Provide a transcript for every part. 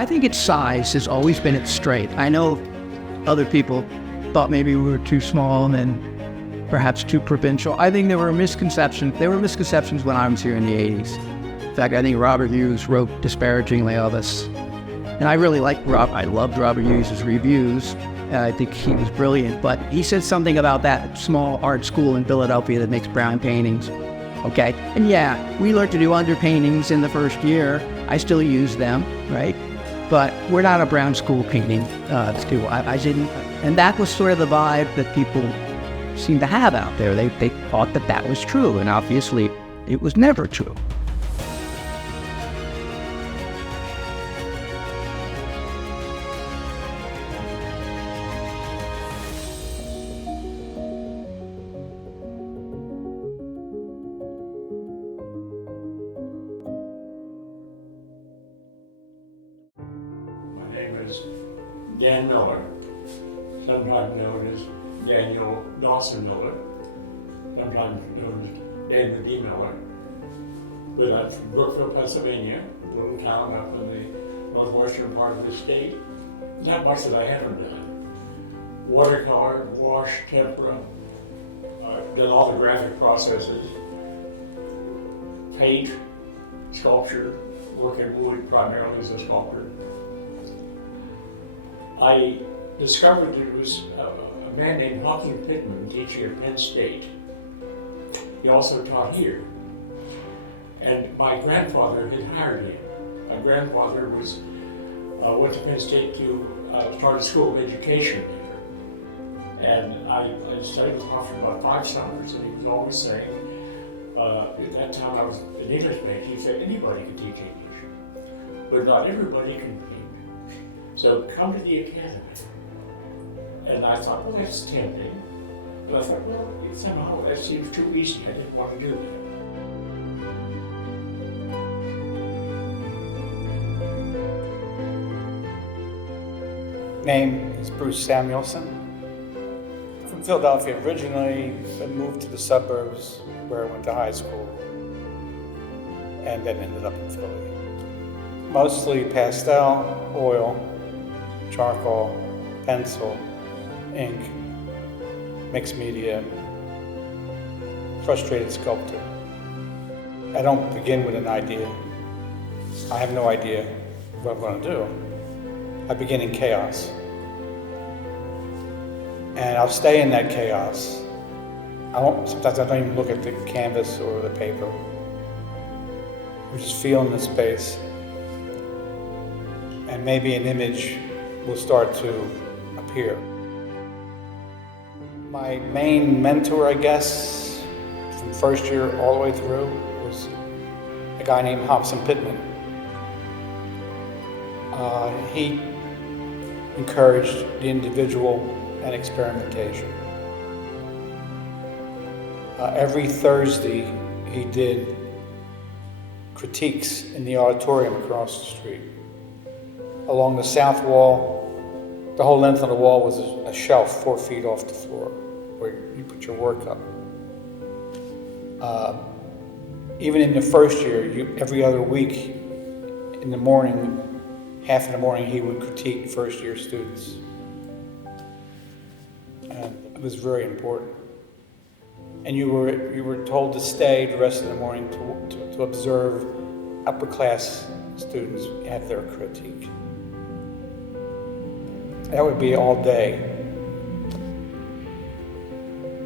I think its size has always been its strength. I know other people thought maybe we were too small and perhaps too provincial. I think there were misconceptions. There were misconceptions when I was here in the 80s. In fact, I think Robert Hughes wrote disparagingly of us. And I really liked Rob. I loved Robert Hughes' reviews. I think he was brilliant. But he said something about that small art school in Philadelphia that makes brown paintings. Okay, and yeah, we learned to do underpaintings in the first year. I still use them, right? But we're not a brown school painting school. I didn't, and that was sort of the vibe that people seemed to have out there. They thought that that was true, and obviously it was never true. Dan Miller, sometimes known as Daniel Dawson Miller, sometimes known as Dan D. Miller. But I'm from Brookville, Pennsylvania, a little town up in the northwestern part of the state. Not much that I haven't done. Watercolor, wash, tempera, done all the graphic processes, paint, sculpture, work in wood primarily as a sculptor. I discovered there was a man named Hawking Pittman teaching at Penn State. He also taught here. And my grandfather had hired him. My grandfather went to Penn State to start a school of education there. And I studied with Hawking for about 5 summers, and he was always saying, at that time I was an English major, he said anybody can teach English, but not everybody can teach. So come to the academy. And I thought, well, that's tempting. But I thought, well, somehow that seems too easy. I didn't want to do that. Name is Bruce Samuelson. From Philadelphia originally, but moved to the suburbs where I went to high school, and then ended up in Philly. Mostly pastel, oil, charcoal, pencil, ink, mixed media, frustrated sculptor. I don't begin with an idea. I have no idea what I'm going to do. I begin in chaos. And I'll stay in that chaos. Sometimes I don't even look at the canvas or the paper. I just feel in the space. And maybe an image will start to appear. My main mentor, I guess, from first year all the way through was a guy named Hobson Pittman. He encouraged the individual and experimentation. Every Thursday, he did critiques in the auditorium across the street. Along the south wall, the whole length of the wall was a shelf 4 feet off the floor where you put your work up. Even in the first year, every other week in the morning, half in the morning, he would critique first year students. And it was very important. And you were told to stay the rest of the morning to observe upper class students have their critique. That would be all day.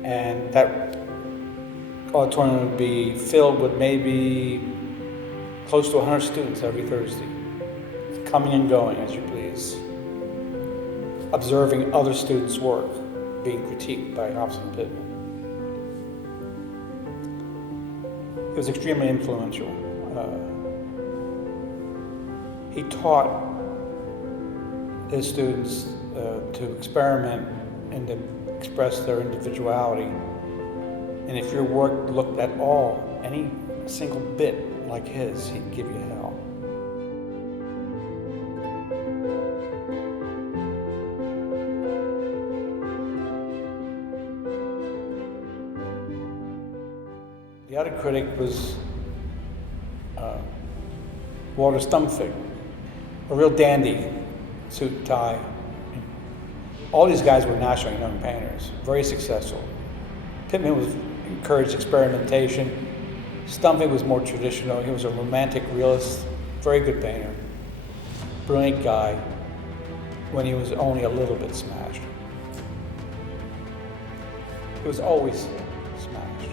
And that auditorium would be filled with maybe close to 100 students every Thursday, coming and going as you please, observing other students' work being critiqued by Hobson Pittman. It was extremely influential. He taught his students to experiment and to express their individuality. And if your work looked at all, any single bit like his, he'd give you hell. The other critic was Walter Stumfig. a real dandy, suit and tie. All these guys were nationally known painters, very successful. Pittman encouraged experimentation. Stumpvig was more traditional. He was a romantic realist, very good painter, brilliant guy when he was only a little bit smashed. He was always smashed.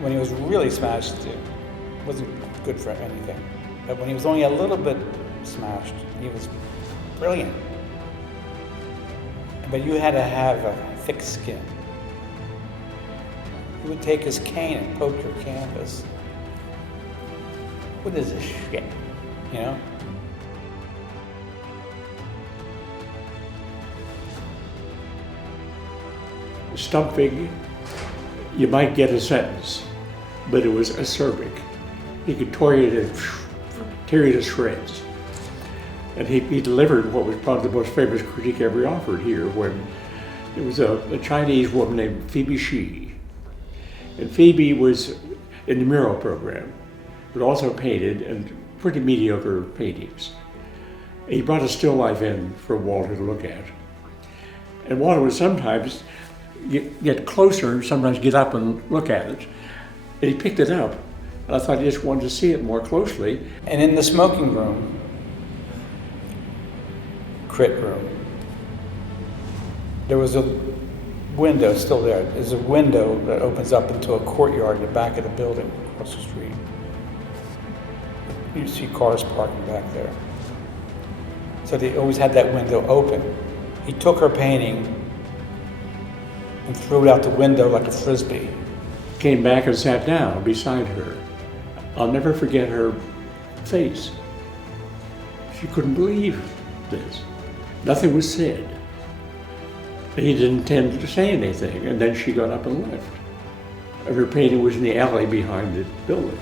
When he was really smashed, it wasn't good for anything. But when he was only a little bit smashed, he was brilliant. But you had to have a thick skin. He would take his cane and poke your canvas. What is this shit? You know? Stumpvig, you might get a sentence, but it was acerbic. He could tear you to shreds. And he delivered what was probably the most famous critique ever offered here, when it was a Chinese woman named Phoebe Shi. And Phoebe was in the mural program, but also painted, and pretty mediocre paintings. He brought a still life in for Walter to look at. And Walter would sometimes get closer and sometimes get up and look at it. And he picked it up, and I thought he just wanted to see it more closely. And in the smoking room, crit room, there was a window still there. There's a window that opens up into a courtyard in the back of the building across the street. You see cars parking back there. So they always had that window open. He took her painting and threw it out the window like a frisbee. Came back and sat down beside her. I'll never forget her face. She couldn't believe this. Nothing was said. He didn't intend to say anything, and then she got up and left. And her painting was in the alley behind the building.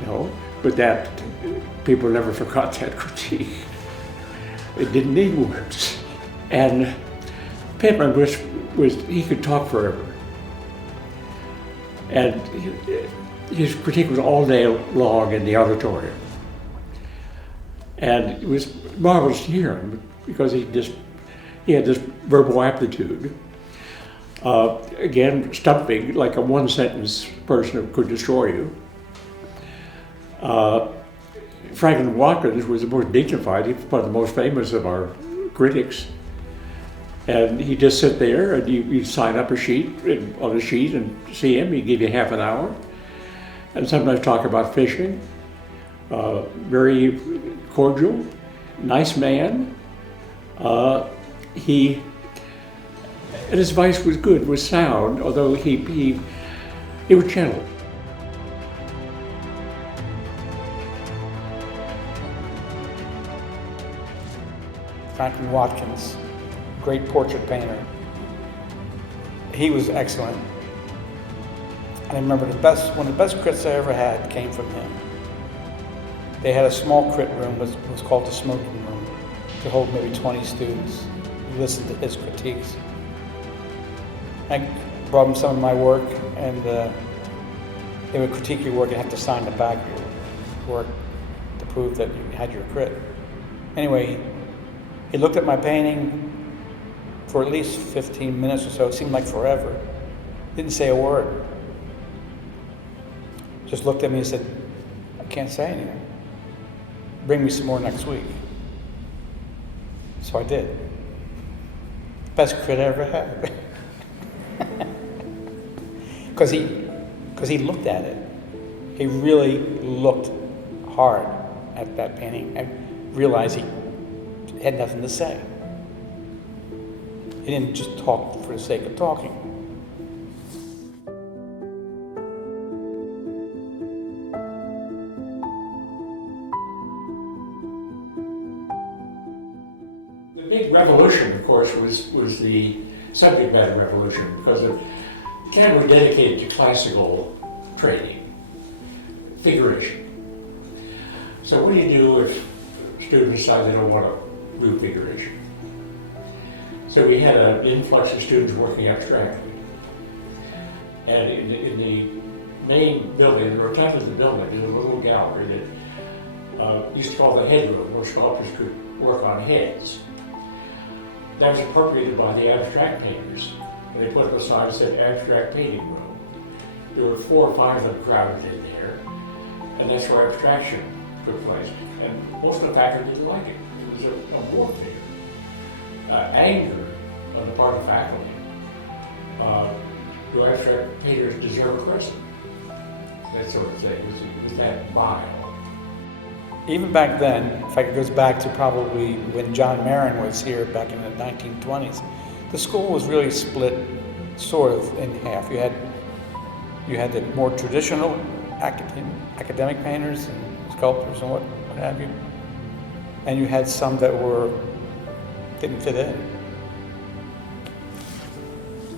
You know, but that, people never forgot that critique. It didn't need words. And Pittman he could talk forever. And his critique was all day long in the auditorium. And it was marvelous to hear him because he had this verbal aptitude. Again, Stumpvig, like a one-sentence person who could destroy you. Franklin Watkins was the most dignified. He was one of the most famous of our critics. And he'd just sit there and you'd sign up on a sheet and see him. He'd give you half an hour. And sometimes talk about fishing. Very cordial, nice man. And his advice was good, was sound, although he was gentle. Franklin Watkins, great portrait painter. He was excellent. And I remember one of the best crits I ever had came from him. They had a small crit room, was called the smoking room, to hold maybe 20 students who listened to his critiques. I brought him some of my work, and they would critique your work and have to sign the back of your work to prove that you had your crit. Anyway, he looked at my painting for at least 15 minutes or so. It seemed like forever. Didn't say a word. Just looked at me and said, "I can't say anything. Bring me some more next week." So I did. Best crit I ever had. Because he looked at it. He really looked hard at that painting and realized he had nothing to say. He didn't just talk for the sake of talking. The big revolution, of course, was the subject matter revolution, because the Canada was dedicated to classical training, figuration. So what do you do if students decide they don't want to do figuration? So we had an influx of students working abstractly. And in the main building, the rotunda of the building, is a little gallery used to call the headroom, where sculptors could work on heads. That was appropriated by the abstract painters. And they put up a sign that said abstract painting room. There were 4 or 5 of them crowded in there, and that's where abstraction took place. And most of the faculty didn't like it. It was a warfare. Anger on the part of faculty. Do abstract painters deserve a crescent? That sort of thing. It was that vile. Even back then, in fact, it goes back to probably when John Marin was here back in the 1920s, the school was really split sort of in half. You had the more traditional academic painters and sculptors and what have you, and you had some that didn't fit in,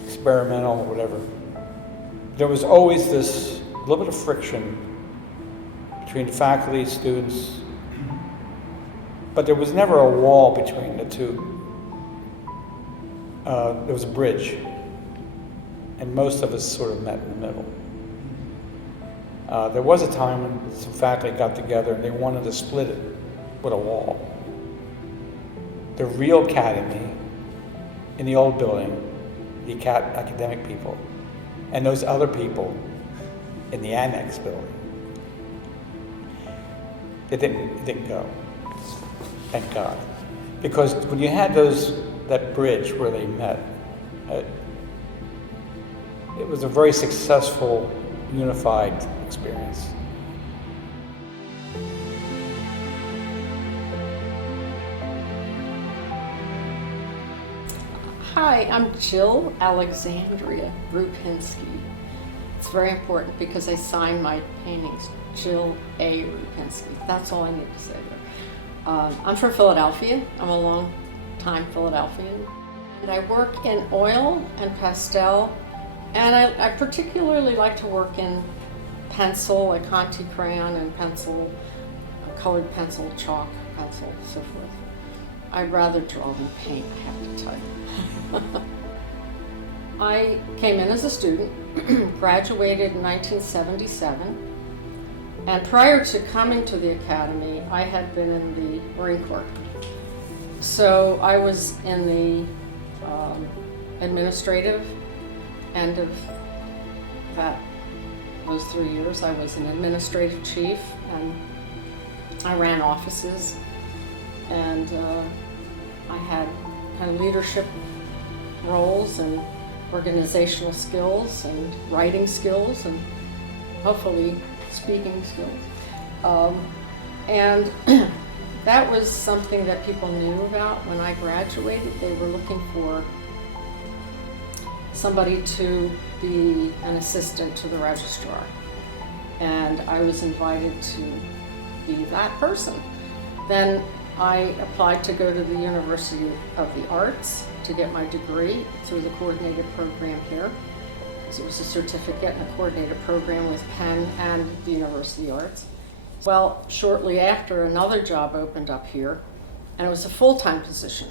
experimental or whatever. There was always this little bit of friction between faculty, students, but there was never a wall between the two. There was a bridge, and most of us sort of met in the middle. There was a time when some faculty got together and they wanted to split it with a wall. The real academy in the old building, the academic people, and those other people in the annex building. It didn't go. Thank God. Because when you had that bridge where they met, it was a very successful, unified experience. Hi, I'm Jill Alexandria Rupinski. It's very important because I sign my paintings Jill A. Rupinski. That's all I need to say there. I'm from Philadelphia. I'm a long-time Philadelphian. And I work in oil and pastel, and I particularly like to work in pencil, like Conte crayon and pencil, colored pencil, chalk pencil, so forth. I'd rather draw than paint, I have to tell you. I came in as a student, graduated in 1977, and prior to coming to the academy, I had been in the Marine Corps. So I was in the administrative end of those 3 years. I was an administrative chief, and I ran offices, and I had kind of leadership roles and organizational skills and writing skills and hopefully speaking skills. And that was something that people knew about when I graduated. They were looking for somebody to be an assistant to the registrar. And I was invited to be that person. Then I applied to go to the University of the Arts to get my degree through the coordinated program here. So it was a certificate and a coordinated program with Penn and the University of the Arts. Well, shortly after, another job opened up here, and it was a full-time position.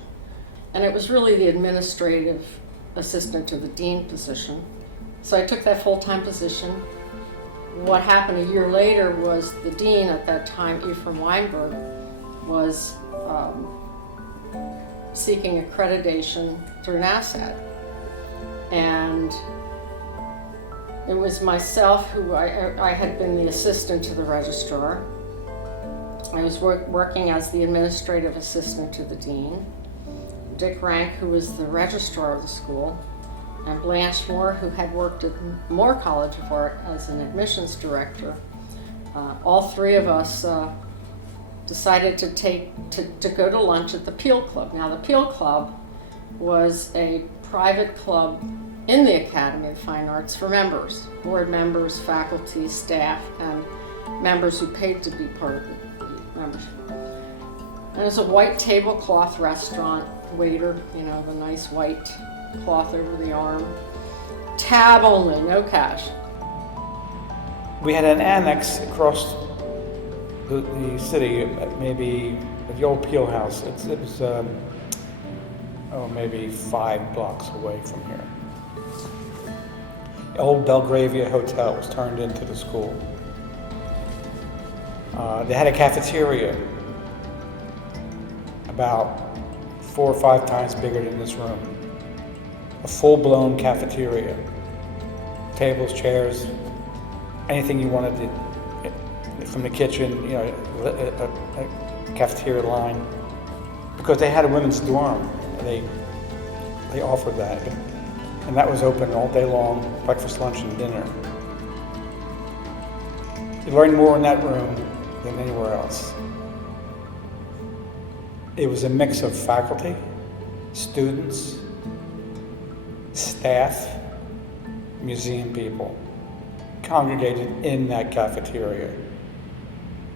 And it was really the administrative assistant to the dean position. So I took that full-time position. What happened a year later was the dean at that time, Ephraim Weinberg, was seeking accreditation through NASAD. And it was myself who I had been the assistant to the registrar. I was working as the administrative assistant to the dean. Dick Rank, who was the registrar of the school, and Blanche Moore, who had worked at Moore College of Art as an admissions director. All three of us decided to go to lunch at the Peel Club. Now, the Peel Club was a private club in the Academy of Fine Arts for members, board members, faculty, staff, and members who paid to be part of the membership. And it was a white tablecloth restaurant, waiter, the nice white cloth over the arm. Tab only, no cash. We had an annex across the city, maybe the old Peel House. It was maybe 5 blocks away from here. The old Belgravia Hotel was turned into the school. They had a cafeteria about 4 or 5 times bigger than this room. A full-blown cafeteria. Tables, chairs, anything you wanted to, from the kitchen, you know, a cafeteria line. Because they had a women's dorm, and they offered that. And that was open all day long, breakfast, lunch, and dinner. You learned more in that room than anywhere else. It was a mix of faculty, students, staff, museum people congregated in that cafeteria,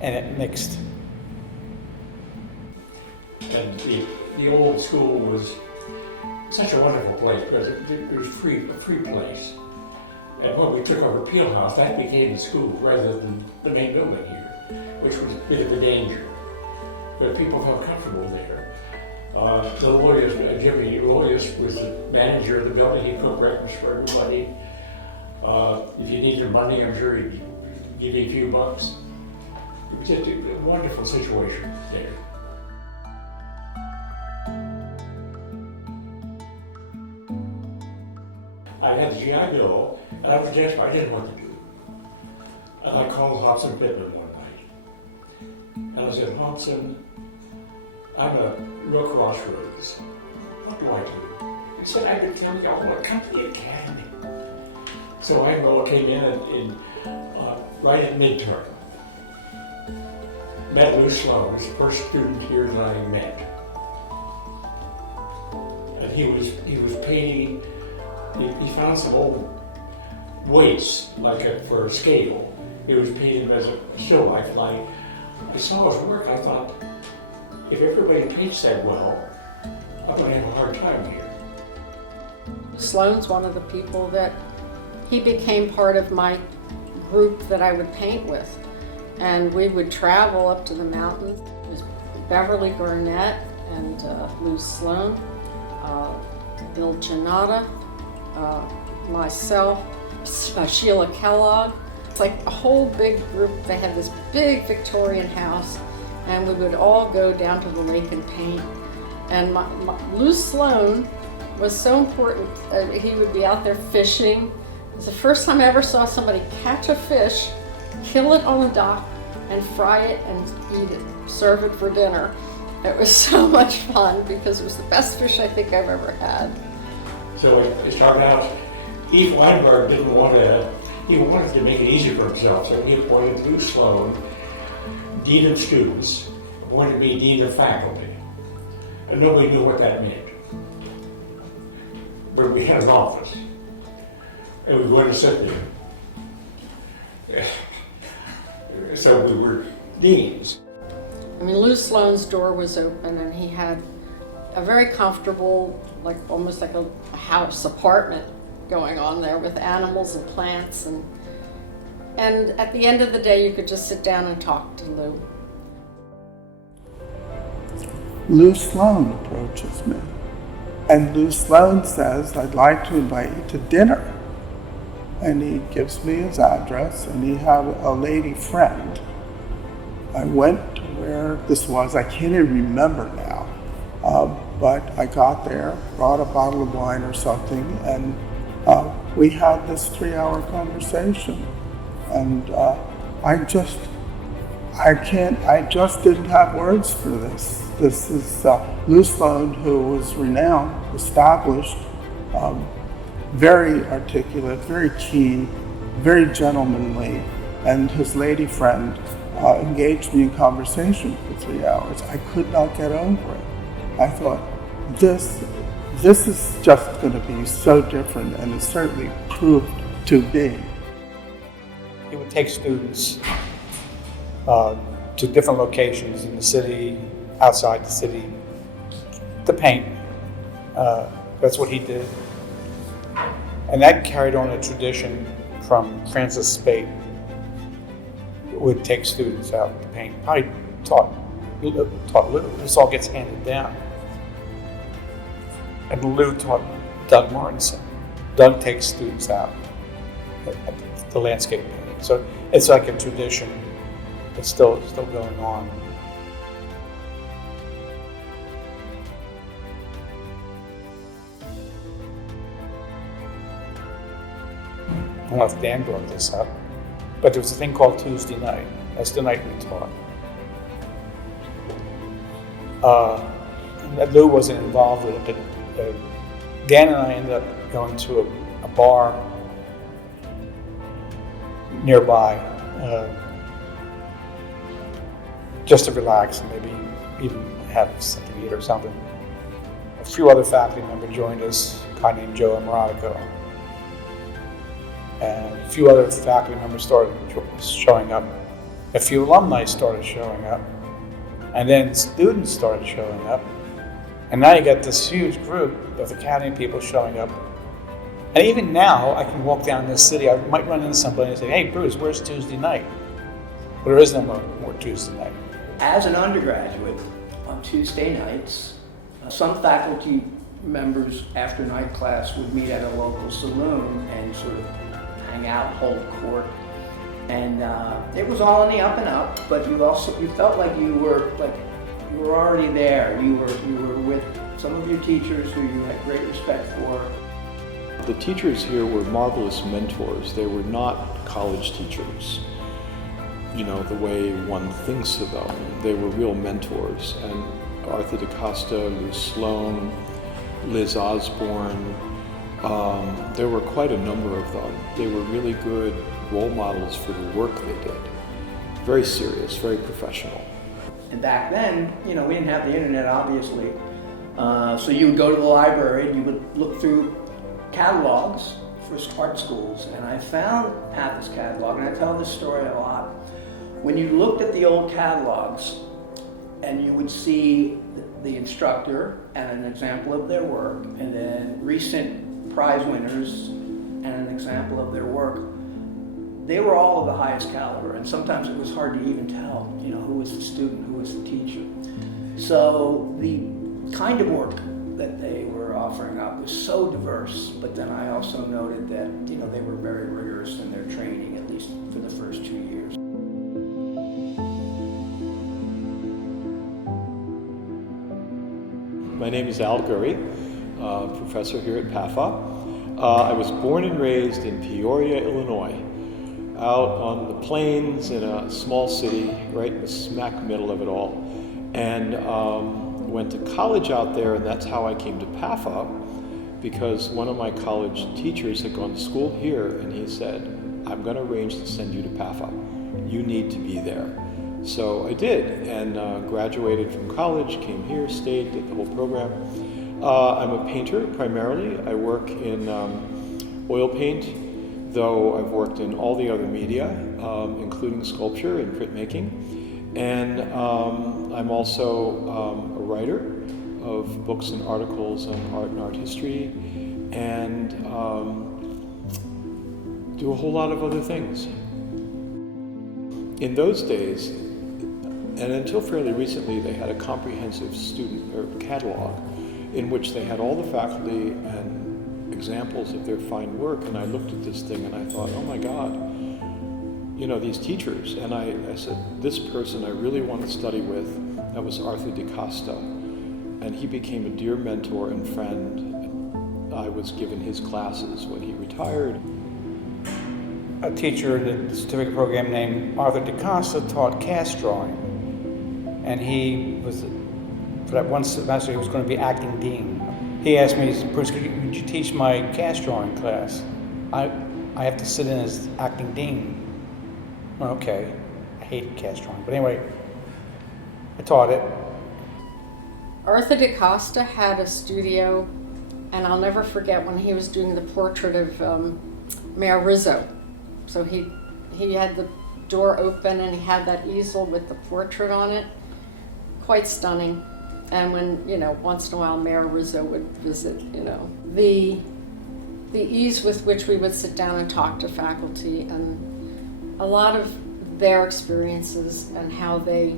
and it mixed. And the old school was such a wonderful place because it was a free place. And when we took over Peel House, that became the school rather than the main building here, which was a bit of a danger. But people felt comfortable there. The Loyas, Jimmy Loyas was the manager of the building. He cooked breakfast for everybody. If you needed money, I'm sure he'd give you a few bucks. It was just a wonderful situation there. I had the GI Bill, and I was desperate. I didn't know what to do. And I called Hobson Pittman one night. And I said, Hobson, I'm at a real crossroads. What do I do? He said, I could tell you, I want to come to the academy. So I came in right at midterm. Met Lou Sloan, was the first student here that I met. And he was painting. He found some old weights, for a scale. He was painting them as a still life. And I saw his work. I thought, if everybody paints that well, I'm going to have a hard time here. Sloan's one of the people that he became part of my group that I would paint with. And we would travel up to the mountains. It was Beverly Garnett and Lou Sloan, Bill Janata, myself, Sheila Kellogg. It's like a whole big group. They had this big Victorian house, and we would all go down to the lake and paint. And Lou Sloan was so important. He would be out there fishing. It was the first time I ever saw somebody catch a fish, kill it on the dock, and fry it and eat it, serve it for dinner. It was so much fun because it was the best fish I think I've ever had. So it started out, Eve Weinberg he wanted to make it easy for himself, so he appointed Lou Sloan Dean of Students, appointed me Dean of Faculty. And nobody knew what that meant. But we had an office, and we went to sit there. So we were deans. I mean, Lou Sloan's door was open, and he had a very comfortable, almost like a house apartment going on there with animals and plants, and at the end of the day you could just sit down and talk to Lou. Lou Sloan approaches me, and Lou Sloan says, I'd like to invite you to dinner. And he gives me his address, and he had a lady friend. I went to where this was, I can't even remember now, but I got there, brought a bottle of wine or something, and we had this 3-hour conversation. And I just didn't have words for this. This is Lou Sloan, who was renowned, established, very articulate, very keen, very gentlemanly, and his lady friend engaged me in conversation for 3 hours. I could not get over it. I thought, this is just going to be so different, and it certainly proved to be. He would take students to different locations in the city, outside the city, to paint. That's what he did. And that carried on a tradition from Francis Spate. Would take students out to paint. Probably taught Lou. This all gets handed down. And Lou taught Doug Martinson. Doug takes students out at the landscape painting. So it's like a tradition it's still going on. I don't know if Dan brought this up, but there was a thing called Tuesday night. That's the night we taught. Lou wasn't involved with it, but Dan and I ended up going to a bar nearby just to relax and maybe even have something to eat or something. A few other faculty members joined us, a guy named Joe Moradico. And a few other faculty members started showing up. A few alumni started showing up. And then students started showing up. And now you got this huge group of academy people showing up. And even now, I can walk down this city, I might run into somebody and say, hey, Bruce, where's Tuesday night? But there is no more Tuesday night. As an undergraduate, on Tuesday nights, some faculty members after night class would meet at a local saloon and sort of hang out, hold court. And it was all in the up and up, but you felt like you were already there. You were with some of your teachers who you had great respect for. The teachers here were marvelous mentors. They were not college teachers, the way one thinks of them. They were real mentors. And Arthur DaCosta, Lou Sloan, Liz Osborne, there were quite a number of them. They were really good role models for the work they did. Very serious, very professional. And back then, we didn't have the internet, obviously. So you would go to the library and you would look through catalogs for art schools. And I found PAFA's catalog, and I tell this story a lot. When you looked at the old catalogs and you would see the instructor and an example of their work, and then recent prize winners and an example of their work, they were all of the highest caliber, and sometimes it was hard to even tell, who was the student, who was the teacher. So the kind of work that they were offering up was so diverse, but then I also noted that, they were very rigorous in their training, at least for the first 2 years. My name is Al Gury, professor here at PAFA. I was born and raised in Peoria, Illinois, out on the plains in a small city, right in the smack middle of it all. And went to college out there, and that's how I came to PAFA, because one of my college teachers had gone to school here, and he said, I'm going to arrange to send you to PAFA. You need to be there. So I did, and graduated from college, came here, stayed, did the whole program. I'm a painter primarily. I work in oil paint, though I've worked in all the other media, including sculpture and printmaking. And I'm also a writer of books and articles on art and art history, and do a whole lot of other things. In those days, and until fairly recently, they had a comprehensive student or catalog in which they had all the faculty and examples of their fine work. And I looked at this thing and I thought, oh my God, these teachers. And I said, this person I really want to study with. That was Arthur DaCosta. And he became a dear mentor and friend. I was given his classes when he retired. A teacher in the certificate program named Arthur DaCosta taught cast drawing. And he was, for that one semester, he was going to be acting dean. He asked me, Bruce, would you teach my cast drawing class? I have to sit in as acting dean. Well, okay, I hate cast drawing, but anyway, I taught it. Arthur DaCosta had a studio, and I'll never forget when he was doing the portrait of Mayor Rizzo. So he had the door open and he had that easel with the portrait on it. Quite stunning. And when, once in a while Mayor Rizzo would visit, the ease with which we would sit down and talk to faculty, and a lot of their experiences and how they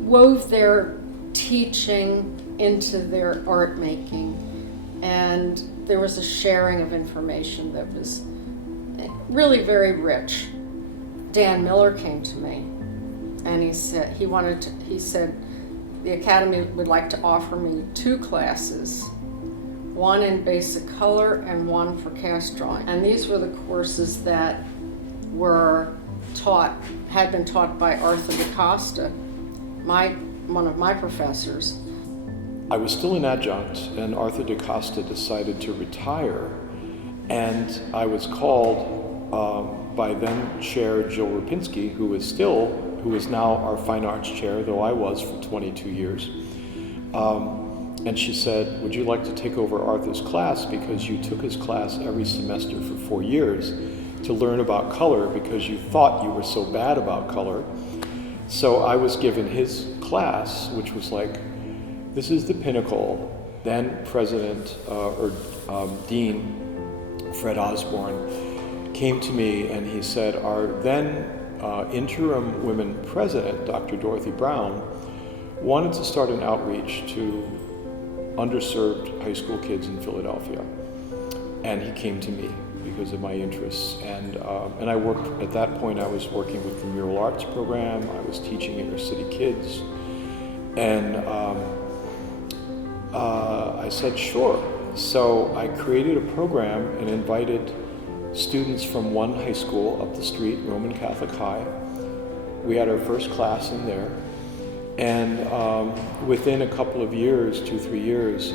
wove their teaching into their art making. And there was a sharing of information that was really very rich. Dan Miller came to me, and he said he said the Academy would like to offer me 2 classes, one in basic color and one for cast drawing. And these were the courses that had been taught by Arthur DaCosta, one of my professors. I was still an adjunct, and Arthur DaCosta decided to retire, and I was called by then Chair Jill Rupinski, who is now our Fine Arts Chair, though I was for 22 years. And she said, would you like to take over Arthur's class, because you took his class every semester for 4 years to learn about color because you thought you were so bad about color. So I was given his class, which was like, this is the pinnacle. Then President Dean Fred Osborne came to me and he said, our then interim women president, Dr. Dorothy Brown, wanted to start an outreach to underserved high school kids in Philadelphia. And he came to me because of my interests. And I worked, at that point I was working with the Mural Arts program, I was teaching inner city kids. And I said, sure. So I created a program and invited students from one high school up the street, Roman Catholic High. We had our first class in there. And within a couple of years, 2-3 years,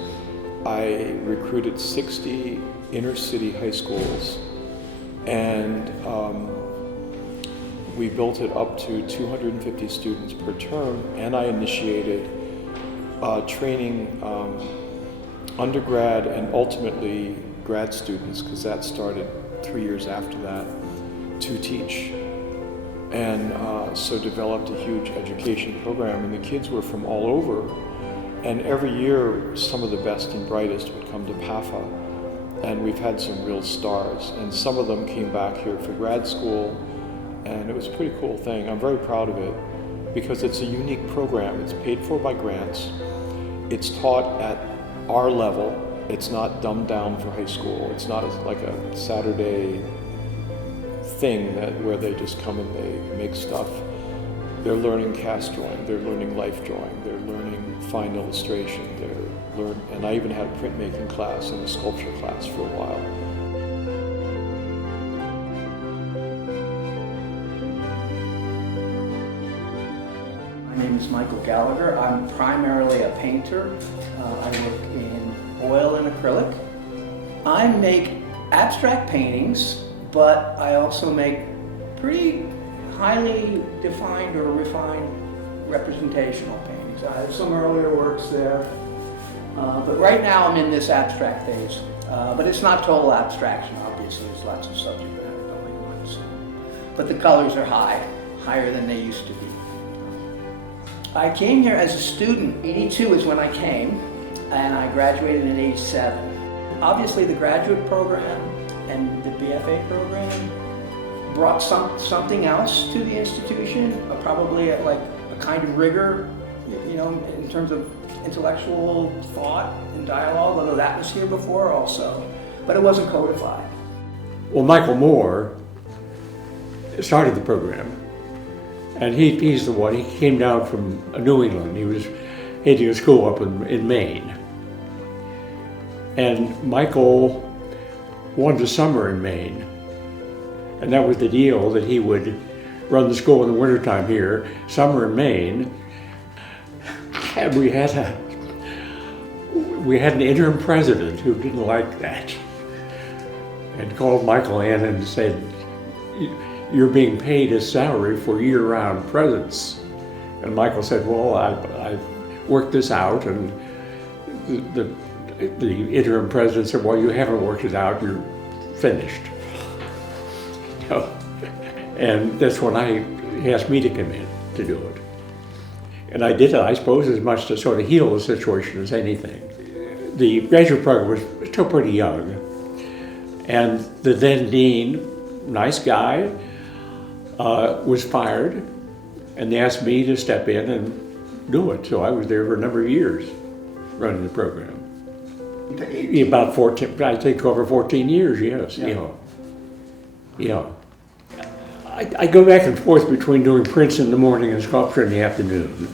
I recruited 60 inner city high schools. And we built it up to 250 students per term. And I initiated training undergrad and ultimately grad students, because that started 3 years after that, to teach. And so developed a huge education program, and the kids were from all over. And every year, some of the best and brightest would come to PAFA, and we've had some real stars. And some of them came back here for grad school, and it was a pretty cool thing. I'm very proud of it, because it's a unique program. It's paid for by grants. It's taught at our level. It's not dumbed down for high school. It's not like a Saturday thing that where they just come and they make stuff. They're learning cast drawing, they're learning life drawing, they're learning fine illustration, and I even had a printmaking class and a sculpture class for a while. My name is Michael Gallagher. I'm primarily a painter. I work in oil and acrylic. I make abstract paintings, but I also make pretty highly defined or refined representational paintings. I have some earlier works there, but right now I'm in this abstract phase. But it's not total abstraction, obviously. There's lots of subject matter going on. So. But the colors are higher than they used to be. I came here as a student. 82 is when I came, and I graduated in 87. Obviously the graduate program and the BFA program brought something else to the institution, probably like a kind of rigor, you know, in terms of intellectual thought and dialogue, although that was here before also, but it wasn't codified. Well, Michael Moore started the program, and he's the one. He came down from New England. He was heading a school up in Maine. And Michael wanted a summer in Maine. And that was the deal, that he would run the school in the wintertime here, summer in Maine. And we had an interim president who didn't like that, and called Michael in and said, you're being paid a salary for year-round presence. And Michael said, well, I've worked this out. And the interim president said, well, you haven't worked it out, you're finished. And that's when he asked me to come in to do it. And I did it, I suppose, as much to sort of heal the situation as anything. The graduate program was still pretty young. And the then dean, nice guy, was fired. And they asked me to step in and do it. So I was there for a number of years running the program. About 14, I think over 14 years, yes. Yeah. You know. I go back and forth between doing prints in the morning and sculpture in the afternoon.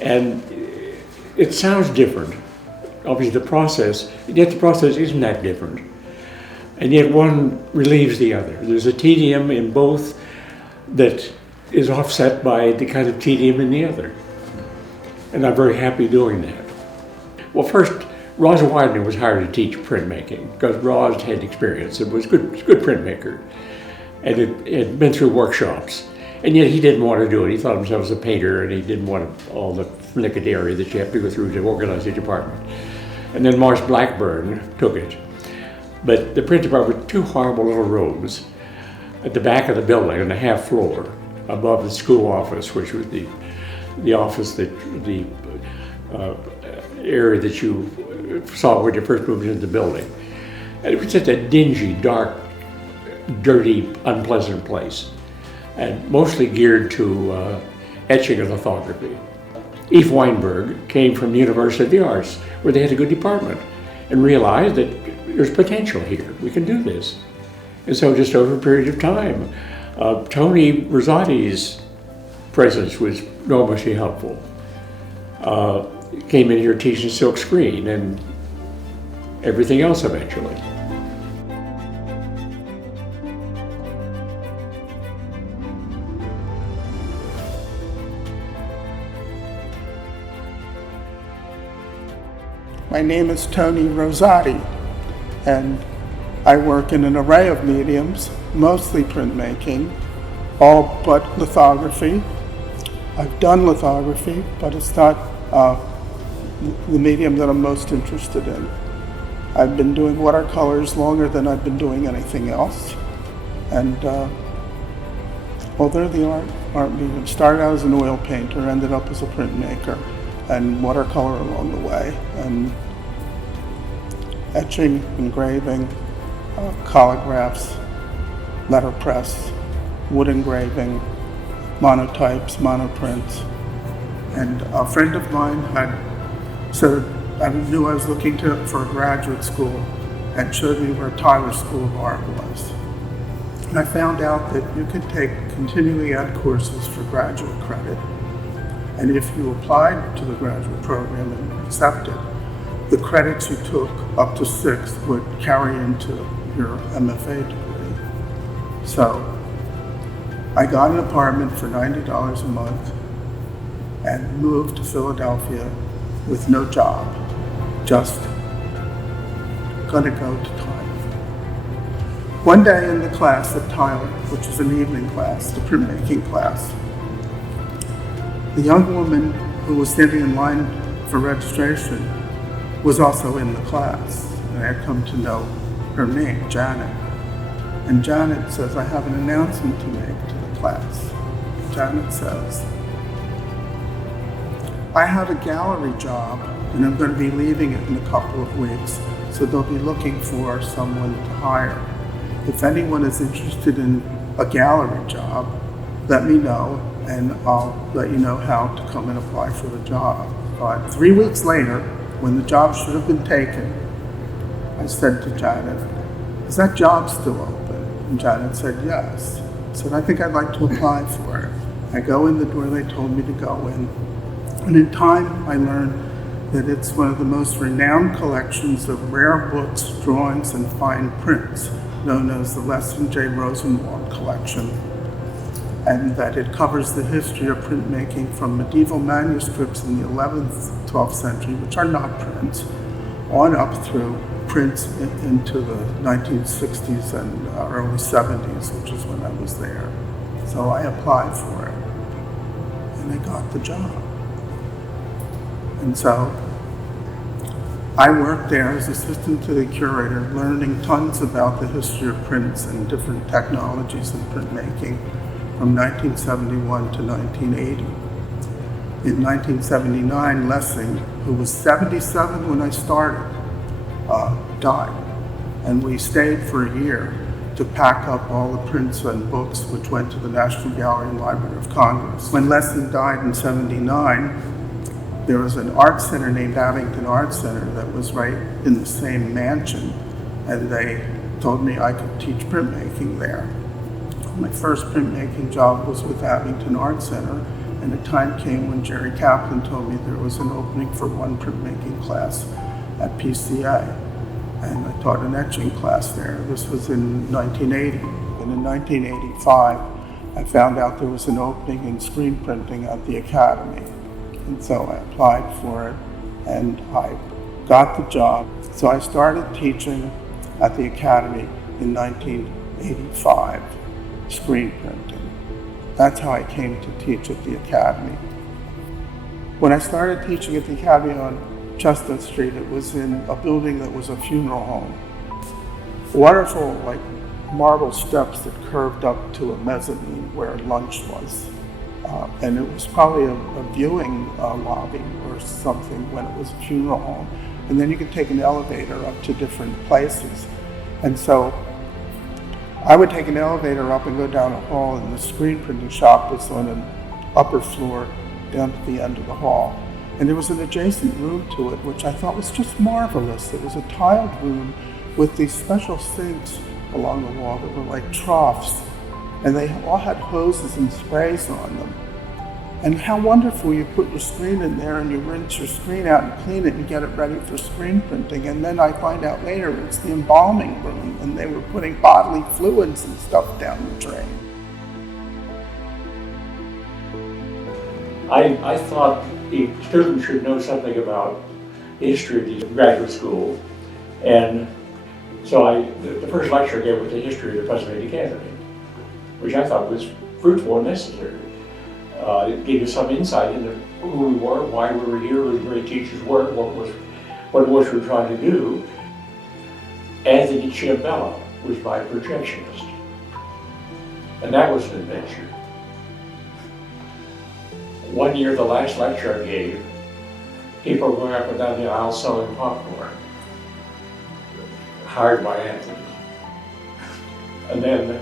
And it sounds different. Obviously the process, yet the process isn't that different. And yet one relieves the other. There's a tedium in both that is offset by the kind of tedium in the other. And I'm very happy doing that. Well, first, Roz Widener was hired to teach printmaking because Roz had experience and was a good printmaker. And had been through workshops. And yet he didn't want to do it. He thought himself as a painter and he didn't want all the flickadary that you have to go through to organize a department. And then Marsh Blackburn took it. But the print department was 2 horrible little rooms at the back of the building on the half floor above the school office, which was the office that the area that you saw when you first moved into the building. And it was just a dingy, dark, dirty, unpleasant place, and mostly geared to etching and lithography. Eve Weinberg came from the University of the Arts, where they had a good department, and realized that there's potential here. We can do this. And so just over a period of time, Tony Rosati's presence was enormously helpful. Came in here teaching silk screen and everything else eventually. My name is Tony Rosati, and I work in an array of mediums, mostly printmaking, all but lithography. I've done lithography, but it's not the medium that I'm most interested in. I've been doing watercolors longer than I've been doing anything else. And well, they're the art medium. Started out as an oil painter, ended up as a printmaker, and watercolor along the way, and etching, engraving, collographs, letterpress, wood engraving, monotypes, monoprints. And a friend of mine had said, I knew I was looking for a graduate school, and showed me where Tyler School of Art was. And I found out that you could take continuing ed courses for graduate credit, and if you applied to the graduate program and were accepted, the credits you took up to 6th would carry into your MFA degree. So I got an apartment for $90 a month and moved to Philadelphia with no job, just gonna go to Tyler. One day in the class at Tyler, which was an evening class, the printmaking class, the young woman who was standing in line for registration was also in the class, and I had come to know her name, Janet. And Janet says, I have an announcement to make to the class. Janet says, I have a gallery job, and I'm going to be leaving it in a couple of weeks, so they'll be looking for someone to hire. If anyone is interested in a gallery job, let me know, and I'll let you know how to come and apply for the job. But 3 weeks later, when the job should have been taken, I said to Janet, is that job still open? And Janet said, yes. I said, I think I'd like to apply for it. I go in the door they told me to go in. And in time, I learned that it's one of the most renowned collections of rare books, drawings, and fine prints, known as the Leslie J. Rosenwald Collection, and that it covers the history of printmaking from medieval manuscripts in the 11th, 12th century, which are not prints, on up through prints into the 1960s and early 70s, which is when I was there. So I applied for it, and I got the job. And so I worked there as assistant to the curator, learning tons about the history of prints and different technologies in printmaking from 1971 to 1980. In 1979, Lessing, who was 77 when I started, died. And we stayed for a year to pack up all the prints and books which went to the National Gallery and Library of Congress. When Lessing died in 79, there was an art center named Abington Art Center that was right in the same mansion, and they told me I could teach printmaking there. My first printmaking job was with Abington Art Center, and a time came when Jerry Kaplan told me there was an opening for one printmaking class at PCA, and I taught an etching class there. This was in 1980, and in 1985 I found out there was an opening in screen printing at the Academy, and so I applied for it, and I got the job. So I started teaching at the Academy in 1985, screen printing. That's how I came to teach at the Academy. When I started teaching at the Academy on Chestnut Street, it was in a building that was a funeral home. Wonderful, like marble steps that curved up to a mezzanine where lunch was. And it was probably a viewing lobby or something when it was a funeral home. And then you could take an elevator up to different places. And so I would take an elevator up and go down a hall, and the screen printing shop was on an upper floor down to the end of the hall. And there was an adjacent room to it, which I thought was just marvelous. It was a tiled room with these special sinks along the wall that were like troughs, and they all had hoses and sprays on them. And how wonderful, you put your screen in there and you rinse your screen out and clean it and get it ready for screen printing. And then I find out later it's the embalming room, and they were putting bodily fluids and stuff down the drain. I thought the students should know something about the history of the graduate school, and so the first lecture I gave was the history of the Pennsylvania Academy, which I thought was fruitful and necessary. It gave us some insight into who we were, why we were here, who the great teachers were, what it was we were trying to do. Anthony Ciambella was my projectionist, and that was an adventure. One year, the last lecture I gave, people were going up and down the aisle selling popcorn, hired by Anthony. And then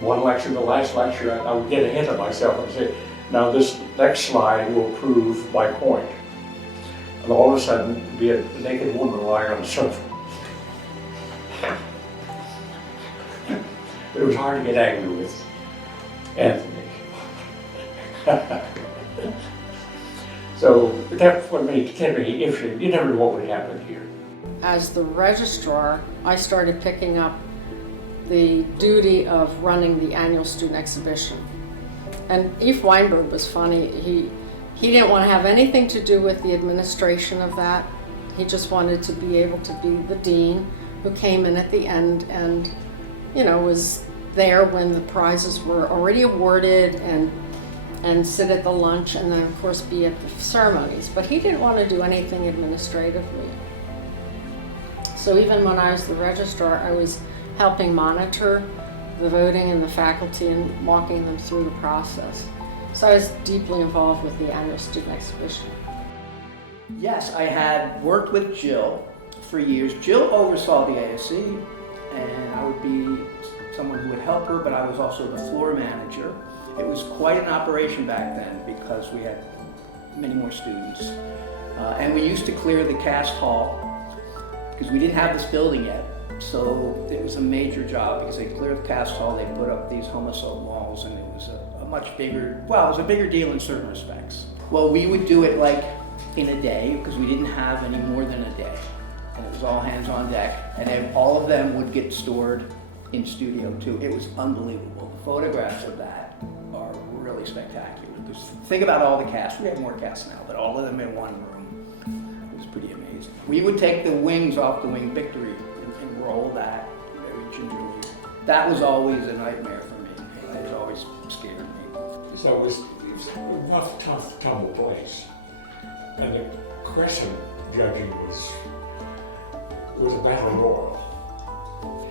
one lecture, the last lecture, I would get ahead of myself and say, now this next slide will prove my point. And all of a sudden, be a naked woman lying on the sofa. It was hard to get angry with Anthony. So that's what made it interesting. You never knew what would happen here. As the registrar, I started picking up the duty of running the annual student exhibition. And Eve Weinberg was funny. He didn't want to have anything to do with the administration of that. He just wanted to be able to be the dean who came in at the end and, was there when the prizes were already awarded and sit at the lunch and then of course be at the ceremonies. But he didn't want to do anything administratively. So even when I was the registrar, I was helping monitor the voting and the faculty and walking them through the process. So I was deeply involved with the annual student exhibition. Yes, I had worked with Jill for years. Jill oversaw the ASC, and I would be someone who would help her, but I was also the floor manager. It was quite an operation back then because we had many more students. And we used to clear the cast hall because we didn't have this building yet. So it was a major job because they cleared the cast hall, they put up these homicide walls, and it was a much bigger, it was a bigger deal in certain respects. Well, we would do it like in a day because we didn't have any more than a day. And it was all hands on deck, and then all of them would get stored in studio too. It was unbelievable. The photographs of that are really spectacular because think about all the cast. We have more cast now, but all of them in one room. It was pretty amazing. We would take the wings off the Wing Victory and roll that very gingerly. That was always a nightmare for me. It was always scared me. So it was a rough, tough, tumble place. And the crescent judging was a battle royal.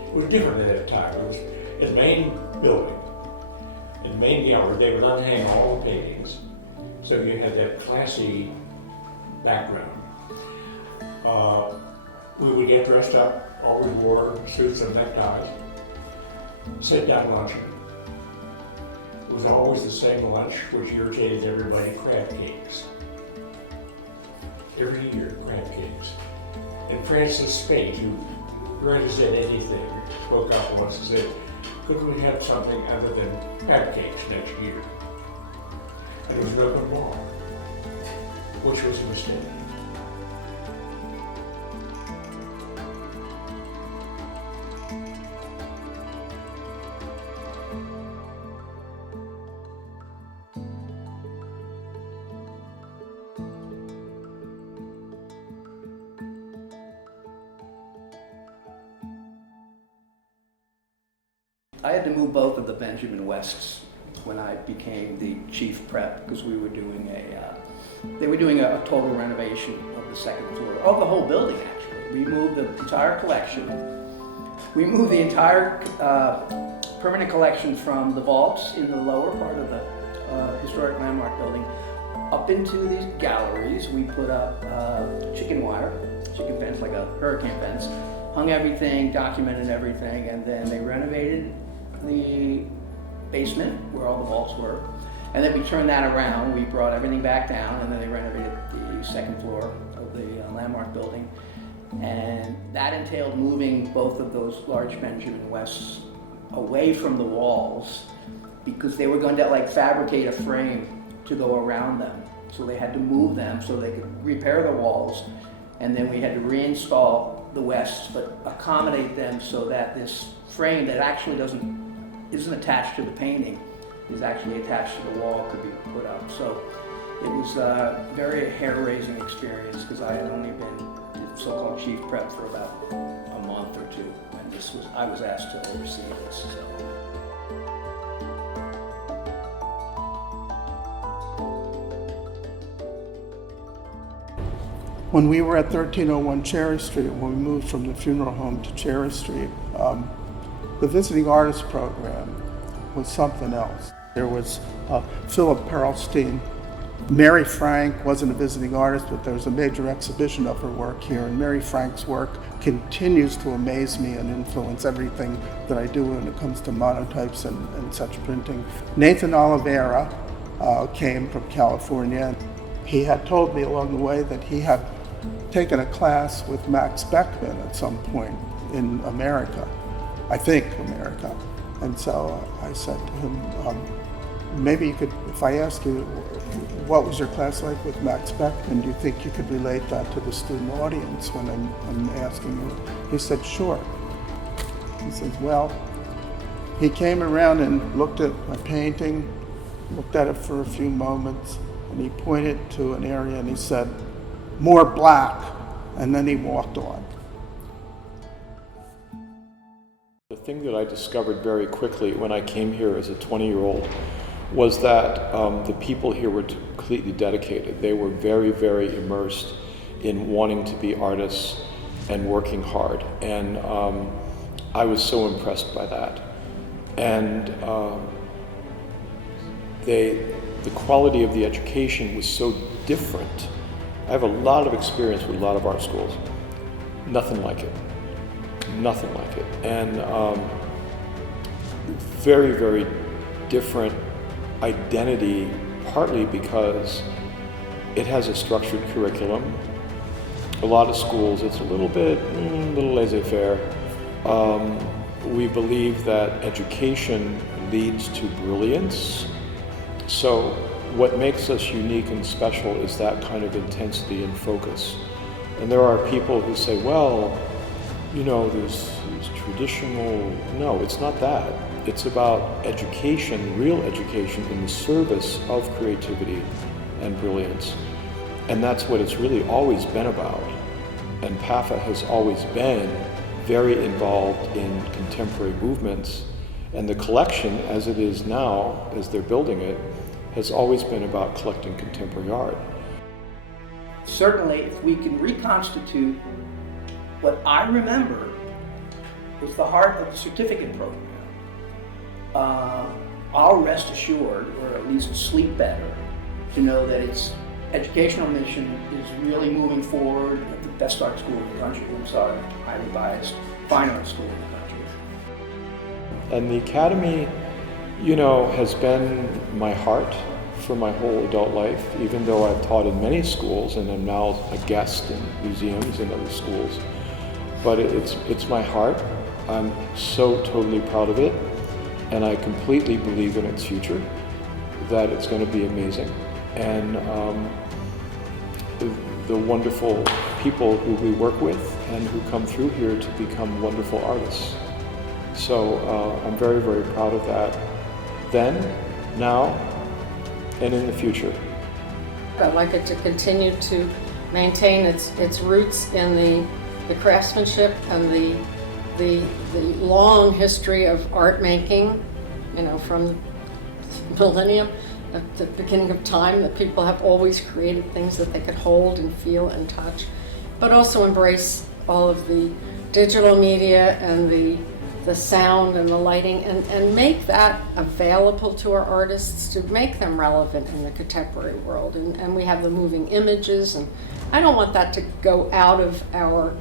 It was different at that time. It was in the main building, in the main gallery. They would unhang all the paintings, so you had that classy background. We would get dressed up, always wore suits and neckties, sit down luncheon. It was always the same lunch, which irritated everybody, crab cakes. Every year, crab cakes. And Francis Spate, who ready to say anything, spoke up once and said, couldn't we have something other than pancakes next year? And it was an open bar, which was a mistake. I had to move both of the Benjamin Wests when I became the chief prep because we were doing they were doing a total renovation of the second floor, of the whole building actually. We moved the entire collection. We moved the entire permanent collection from the vaults in the lower part of the historic landmark building up into these galleries. We put up chicken fence, like a hurricane fence, hung everything, documented everything, and then they renovated the basement where all the vaults were. And then we turned that around, we brought everything back down, and then they renovated the second floor of the landmark building. And that entailed moving both of those large Benjamin Wests away from the walls because they were going to like fabricate a frame to go around them. So they had to move them so they could repair the walls, and then we had to reinstall the Wests, but accommodate them so that this frame that actually isn't attached to the painting, is actually attached to the wall, could be put up. So it was a very hair-raising experience because I had only been so-called chief prep for about a month or two, and I was asked to oversee this. So. When we were at 1301 Cherry Street, when we moved from the funeral home to Cherry Street, the visiting artist program was something else. There was Philip Perlstein. Mary Frank wasn't a visiting artist, but there was a major exhibition of her work here, and Mary Frank's work continues to amaze me and influence everything that I do when it comes to monotypes and such printing. Nathan Oliveira came from California. He had told me along the way that he had taken a class with Max Beckman at some point in America, I think America. And so I said to him, maybe you could, if I ask you, what was your class like with Max Beckman, do you think you could relate that to the student audience when I'm asking you? He said, sure. He says, well, he came around and looked at my painting, looked at it for a few moments, and he pointed to an area and he said, more black, and then he walked on. The thing that I discovered very quickly when I came here as a 20-year-old was that the people here were completely dedicated. They were very, very immersed in wanting to be artists and working hard. And I was so impressed by that. And the quality of the education was so different. I have a lot of experience with a lot of art schools. Nothing like it. Nothing like it. And very, very different identity, partly because it has a structured curriculum. A lot of schools, it's a little laissez-faire. We believe that education leads to brilliance. So what makes us unique and special is that kind of intensity and focus. And there are people who say, well, you know, there's traditional. No, it's not that. It's about education, real education in the service of creativity and brilliance. And that's what it's really always been about. And PAFA has always been very involved in contemporary movements. And the collection, as it is now, as they're building it, has always been about collecting contemporary art. Certainly, if we can reconstitute what I remember was the heart of the certificate program, I'll rest assured, or at least sleep better, to know that its educational mission is really moving forward at the best art school in the country. I'm sorry, highly biased, fine art school in the country. And the Academy, you know, has been my heart for my whole adult life, even though I've taught in many schools and am now a guest in museums and other schools. but it's my heart. I'm so totally proud of it, and I completely believe in its future, that it's going to be amazing. And the wonderful people who we work with and who come through here to become wonderful artists. So I'm very, very proud of that then, now, and in the future. I'd like it to continue to maintain its roots in the craftsmanship and the long history of art making, from millennium, at the beginning of time, that people have always created things that they could hold and feel and touch, but also embrace all of the digital media and the sound and the lighting, and make that available to our artists to make them relevant in the contemporary world. And we have the moving images, and I don't want that to go out of our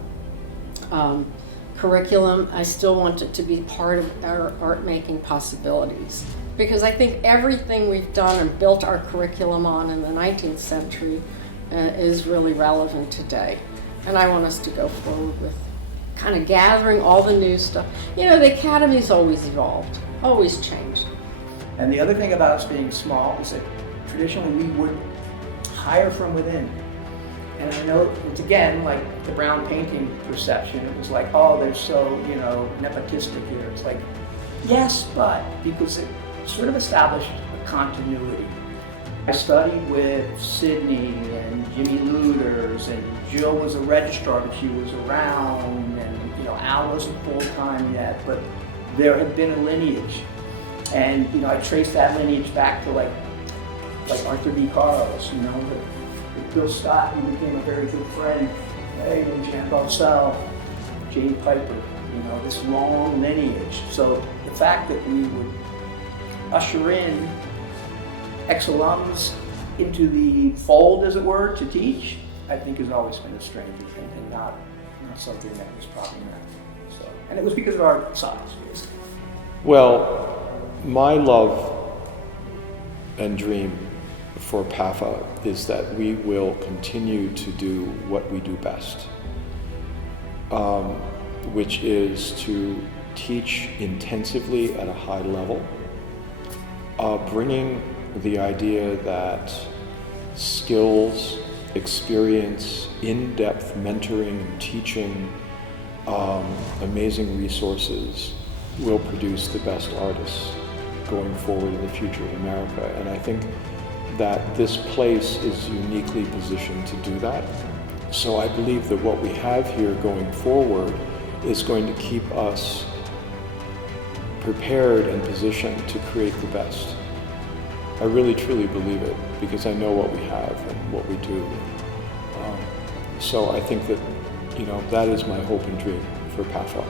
curriculum. I still want it to be part of our art making possibilities, because I think everything we've done and built our curriculum on in the 19th century is really relevant today. And I want us to go forward with kind of gathering all the new stuff. The Academy's always evolved, always changed. And the other thing about us being small is that traditionally we would hire from within. And I know it's again like the brown painting perception. It was like, oh, they're so, nepotistic here. It's like, yes, but because it sort of established a continuity. I studied with Sydney and Jimmy Luders, and Jill was a registrar, but she was around, and Al wasn't full-time yet, but there had been a lineage. And I traced that lineage back to like Arthur B. Carlos, with Bill Scott, who became a very good friend, and Jean Balsell, Jane Piper, this long lineage. So the fact that we would usher in ex-alums into the fold, as it were, to teach, I think has always been a strength, and not something that was problematic. So, and it was because of our size, basically. Well, my love and dream for PAFA is that we will continue to do what we do best, which is to teach intensively at a high level, bringing the idea that skills, experience, in-depth mentoring, teaching, amazing resources will produce the best artists going forward in the future of America. And I think that this place is uniquely positioned to do that. So I believe that what we have here going forward is going to keep us prepared and positioned to create the best. I really truly believe it, because I know what we have and what we do. So I think that, that is my hope and dream for PAFA.